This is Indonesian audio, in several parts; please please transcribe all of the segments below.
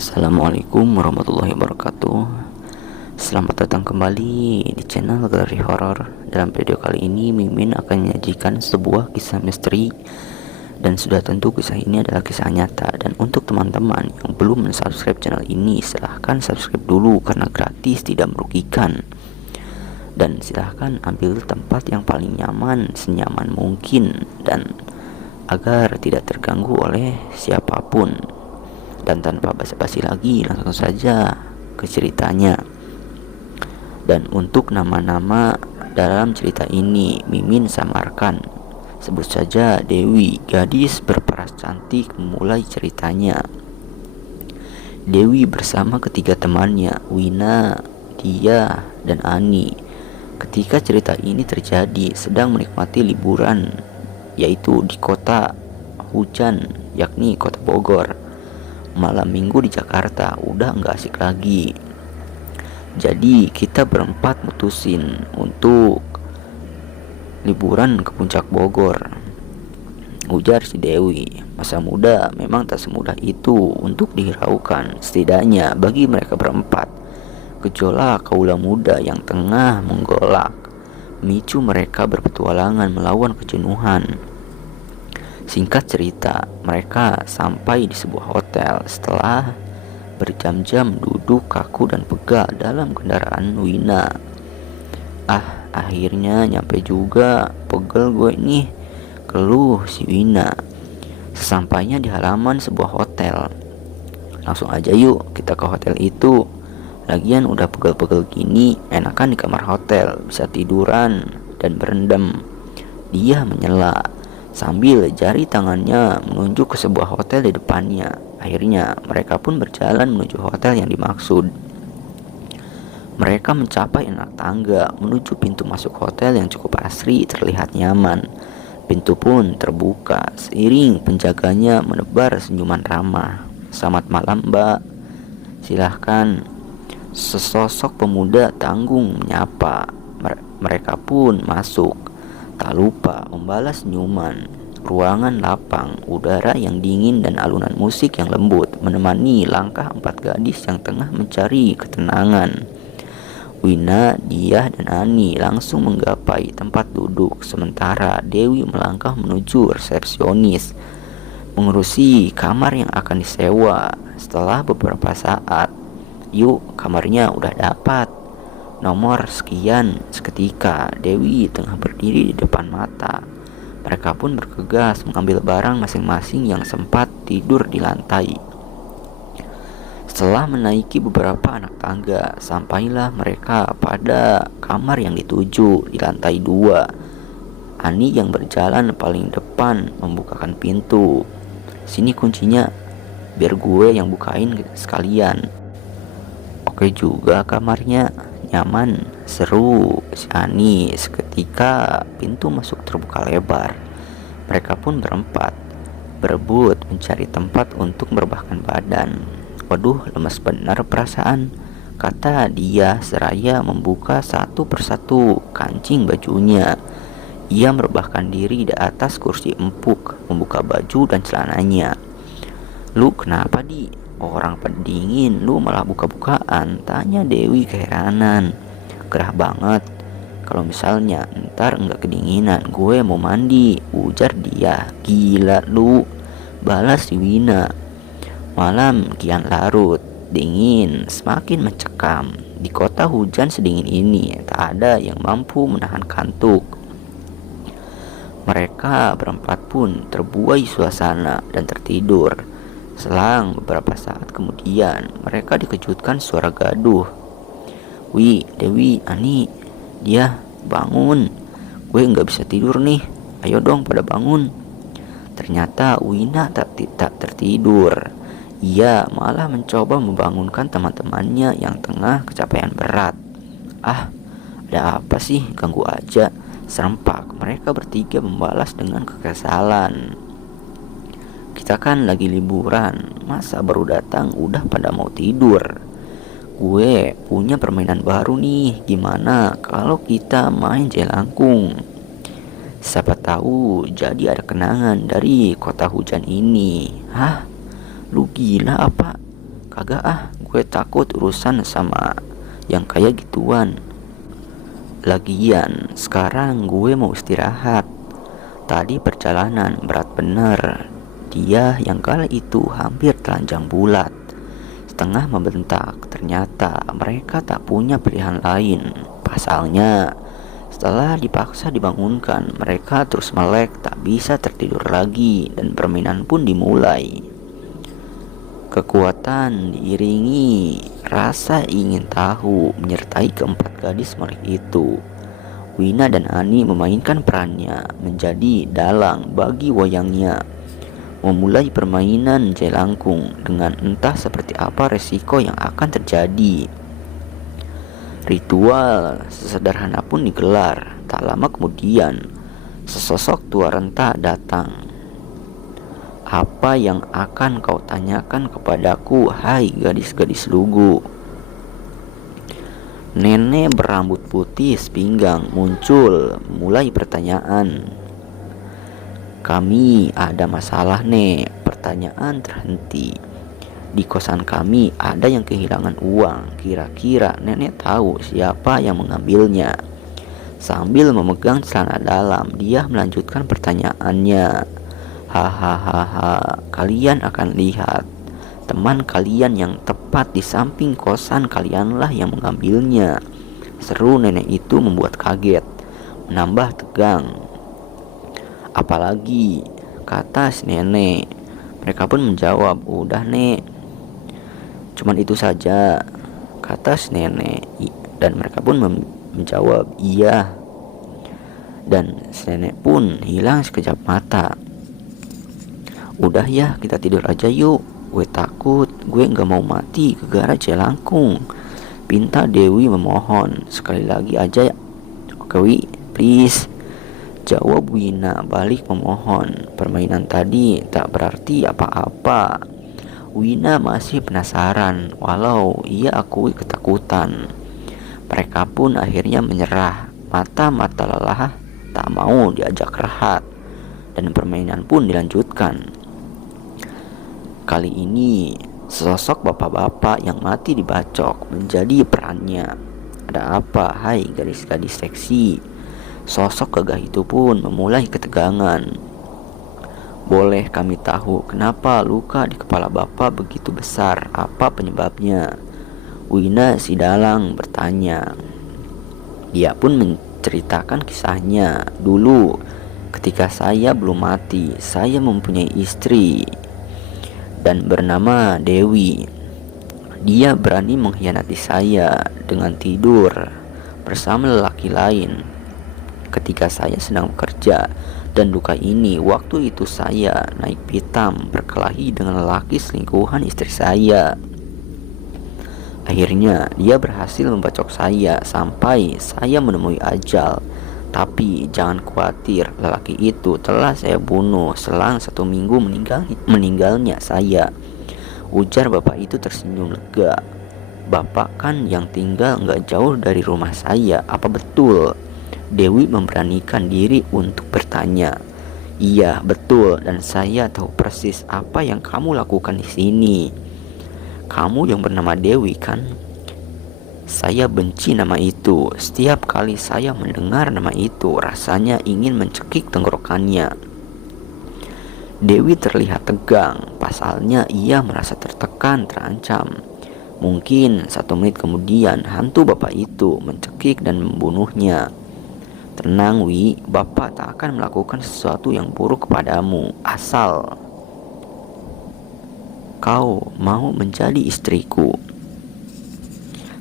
Assalamualaikum warahmatullahi wabarakatuh. Selamat datang kembali di channel Galeri Horor. Dalam video kali ini Mimin akan menyajikan sebuah kisah misteri. Dan sudah tentu kisah ini adalah kisah nyata. Dan untuk teman-teman yang belum subscribe channel ini, silahkan subscribe dulu karena gratis, tidak merugikan. Dan silahkan ambil tempat yang paling nyaman, senyaman mungkin, dan agar tidak terganggu oleh siapapun. Dan tanpa basa-basi lagi, langsung saja ke ceritanya. Dan untuk nama-nama dalam cerita ini Mimin samarkan. Sebut saja Dewi, gadis berparas cantik, memulai ceritanya. Dewi bersama ketiga temannya, Wina, Dia, dan Ani. Ketika cerita ini terjadi, sedang menikmati liburan, yaitu di kota hujan, yakni kota Bogor. Malam minggu di Jakarta udah nggak asik lagi. Jadi kita berempat mutusin untuk liburan ke puncak Bogor. Ujar si Dewi, masa muda memang tak semudah itu untuk dihiraukan. Setidaknya bagi mereka berempat, gejolak kaula muda yang tengah menggolak memicu mereka berpetualangan melawan kejenuhan. Singkat cerita, mereka sampai di sebuah hotel. Setelah berjam-jam duduk kaku dan pegal dalam kendaraan Wina. Akhirnya nyampe juga, pegel gue nih, keluh si Wina. Sesampainya di halaman sebuah hotel, langsung aja yuk kita ke hotel itu. Lagian udah pegel-pegel gini, enakan di kamar hotel, bisa tiduran dan berendam. Dia menyela sambil jari tangannya menunjuk ke sebuah hotel di depannya. Akhirnya mereka pun berjalan menuju hotel yang dimaksud. Mereka mencapai anak tangga menuju pintu masuk hotel yang cukup asri, terlihat nyaman. Pintu pun terbuka seiring penjaganya menebar senyuman ramah. Selamat malam mbak, silahkan. Sesosok pemuda tanggung menyapa. Mereka pun masuk, tak lupa membalas senyuman. Ruangan lapang, udara yang dingin dan alunan musik yang lembut menemani langkah empat gadis yang tengah mencari ketenangan. Wina, Dia, dan Ani langsung menggapai tempat duduk, sementara Dewi melangkah menuju resepsionis mengurusi kamar yang akan disewa. Setelah beberapa saat, yuk kamarnya udah dapat, nomor sekian. Seketika Dewi tengah berdiri di depan mata. Mereka pun bergegas mengambil barang masing-masing yang sempat tidur di lantai. Setelah menaiki beberapa anak tangga, sampailah mereka pada kamar yang dituju di lantai 2. Ani yang berjalan paling depan membukakan pintu. Sini kuncinya, biar gue yang bukain sekalian. Oke juga kamarnya, nyaman, seru si Ani. Seketika pintu masuk terbuka lebar. Mereka pun berempat berebut mencari tempat untuk merebahkan badan. Waduh, lemas benar perasaan, kata Dia seraya membuka satu persatu kancing bajunya. Ia merebahkan diri di atas kursi empuk, membuka baju dan celananya. Lu kenapa Di? Orang pendingin lu malah buka-bukaan, tanya Dewi keheranan. Gerah banget, kalau misalnya ntar enggak kedinginan, gue mau mandi, ujar Dia. Gila lu, balas si Wina. Malam kian larut, dingin semakin mencekam. Di kota hujan sedingin ini, tak ada yang mampu menahan kantuk. Mereka berempat pun terbuai suasana dan tertidur. Selang beberapa saat kemudian, mereka dikejutkan suara gaduh. Wi, Dewi, Ani, Dia, bangun. Gue gak bisa tidur nih, ayo dong pada bangun. Ternyata Wina tak tertidur. Ia malah mencoba membangunkan teman-temannya yang tengah kecapean berat. Ada apa sih, ganggu aja, serempak mereka bertiga membalas dengan kekesalan. Kita kan lagi liburan, masa baru datang udah pada mau tidur? Gue punya permainan baru nih, gimana kalau kita main jelangkung? Siapa tahu jadi ada kenangan dari kota hujan ini. Hah? Lu gila apa? Kagak ah, gue takut urusan sama yang kayak gituan. Lagian sekarang gue mau istirahat. Tadi perjalanan berat bener. Dia yang kala itu hampir telanjang bulat. Setengah membentak, ternyata mereka tak punya pilihan lain. Pasalnya, setelah dipaksa dibangunkan, mereka terus melek tak bisa tertidur lagi dan permainan pun dimulai. Kekuatan diiringi rasa ingin tahu menyertai keempat gadis melek itu. Wina dan Ani memainkan perannya menjadi dalang bagi wayangnya, memulai permainan jelangkung dengan entah seperti apa resiko yang akan terjadi. Ritual sesederhana pun digelar. Tak lama kemudian, sesosok tua renta datang. Apa yang akan kau tanyakan kepadaku, hai gadis-gadis lugu? Nenek berambut putih sepinggang muncul mulai pertanyaan. Kami ada masalah, Nek. Pertanyaan terhenti. Di kosan kami ada yang kehilangan uang. Kira-kira nenek tahu siapa yang mengambilnya? Sambil memegang celana dalam, dia melanjutkan pertanyaannya. Hahaha, kalian akan lihat. Teman kalian yang tepat di samping kosan kalianlah yang mengambilnya. Seru nenek itu membuat kaget, menambah tegang. Apalagi, kata si nenek. Mereka pun menjawab, udah nek, cuman itu saja, kata si nenek. Dan mereka pun menjawab iya. Dan si nenek pun hilang sekejap mata. Udah ya, kita tidur aja yuk. Gue takut, gue gak mau mati gara-gara jelangkung, pinta Dewi memohon. Sekali lagi aja ya. Oke Wi, please, jawab Wina balik memohon. Permainan tadi tak berarti apa-apa. Wina masih penasaran, walau ia akui ketakutan. Mereka pun akhirnya menyerah. Mata-mata lelah, tak mau diajak rehat. Dan permainan pun dilanjutkan. Kali ini sesosok bapak-bapak yang mati dibacok menjadi perannya. Ada apa, hai gadis-gadis seksi? Sosok gagah itu pun memulai ketegangan. Boleh kami tahu kenapa luka di kepala bapak begitu besar? Apa penyebabnya? Wina si dalang bertanya. Dia pun menceritakan kisahnya. Dulu ketika saya belum mati, saya mempunyai istri dan bernama Dewi. Dia berani mengkhianati saya dengan tidur bersama lelaki lain ketika saya sedang bekerja. Dan duka ini, waktu itu saya naik pitam berkelahi dengan lelaki selingkuhan istri saya. Akhirnya dia berhasil membacok saya sampai saya menemui ajal. Tapi jangan khawatir, lelaki itu telah saya bunuh selang 1 minggu meninggalnya saya. Ujar bapak itu tersenyum lega. Bapak kan yang tinggal gak jauh dari rumah saya, apa betul? Dewi memberanikan diri untuk bertanya. Iya betul, dan saya tahu persis apa yang kamu lakukan di sini. Kamu yang bernama Dewi kan? Saya benci nama itu. Setiap kali saya mendengar nama itu, rasanya ingin mencekik tenggorokannya. Dewi terlihat tegang, pasalnya ia merasa tertekan, terancam. Mungkin 1 menit kemudian hantu bapak itu mencekik dan membunuhnya. Tenang Wi, bapak tak akan melakukan sesuatu yang buruk kepadamu, asal kau mau menjadi istriku.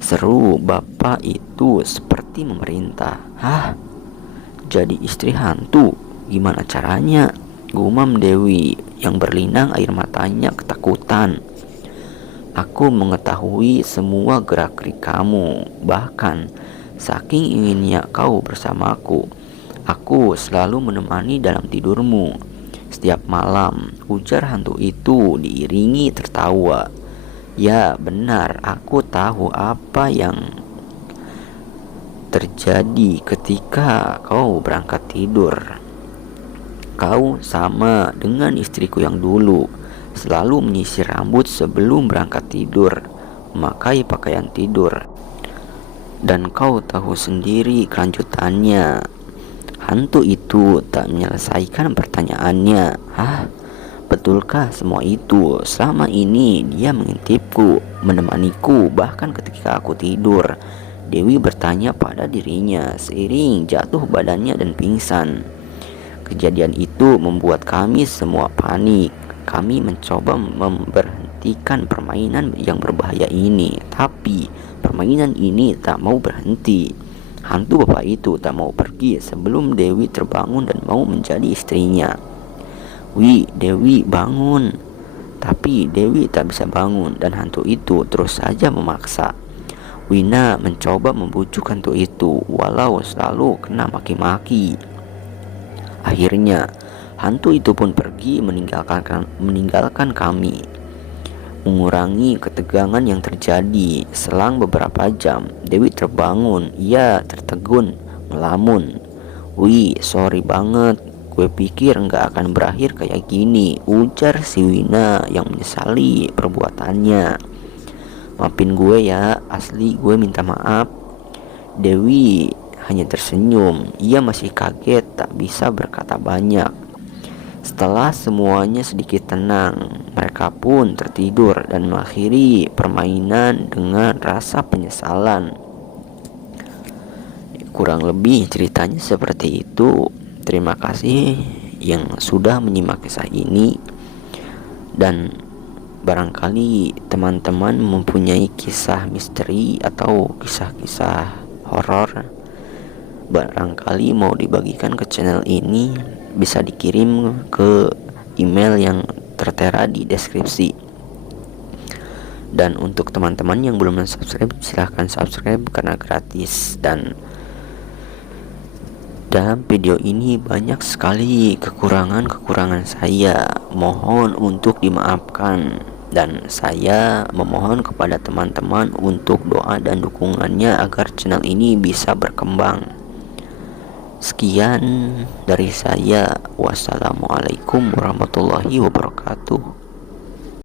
Seru bapak itu seperti memerintah. Hah? Jadi istri hantu? Gimana caranya? Gumam Dewi yang berlinang air matanya ketakutan. Aku mengetahui semua gerak-gerik kamu. Bahkan saking inginnya kau bersamaku, aku selalu menemani dalam tidurmu setiap malam, ujar hantu itu diiringi tertawa. Ya benar, aku tahu apa yang terjadi ketika kau berangkat tidur. Kau sama dengan istriku yang dulu. selalu menyisir rambut sebelum berangkat tidur, memakai pakaian tidur. Dan kau tahu sendiri kelanjutannya. Hantu itu tak menyelesaikan pertanyaannya. Hah? Betulkah semua itu? Selama ini dia mengintipku, menemaniku, bahkan ketika aku tidur. Dewi bertanya pada dirinya seiring jatuh badannya dan pingsan. Kejadian itu membuat kami semua panik. Kami mencoba memberhentikan permainan yang berbahaya ini, tapi permainan ini tak mau berhenti. Hantu bapak itu tak mau pergi sebelum Dewi terbangun dan mau menjadi istrinya. "Wi, Dewi bangun." Tapi Dewi tak bisa bangun dan hantu itu terus saja memaksa. Wina mencoba membujuk hantu itu walau selalu kena maki-maki. Akhirnya hantu itu pun pergi meninggalkan kami. Mengurangi ketegangan yang terjadi. Selang beberapa jam, Dewi terbangun. Ia tertegun, melamun. "Wih, sorry banget. Gue pikir nggak akan berakhir kayak gini," ujar si Wina yang menyesali perbuatannya. "Maafin gue ya, asli gue minta maaf." Dewi hanya tersenyum. Ia masih kaget, tak bisa berkata banyak. Setelah semuanya sedikit tenang, mereka pun tertidur dan mengakhiri permainan dengan rasa penyesalan. Kurang lebih ceritanya seperti itu. Terima kasih yang sudah menyimak kisah ini. Dan barangkali teman-teman mempunyai kisah misteri atau kisah-kisah horor, barangkali mau dibagikan ke channel ini, bisa dikirim ke email yang tertera di deskripsi. Dan untuk teman-teman yang belum subscribe, silahkan subscribe karena gratis. Dan dalam video ini banyak sekali kekurangan saya, mohon untuk dimaafkan. Dan saya memohon kepada teman-teman untuk doa dan dukungannya agar channel ini bisa berkembang. Sekian dari saya. Wassalamualaikum warahmatullahi wabarakatuh.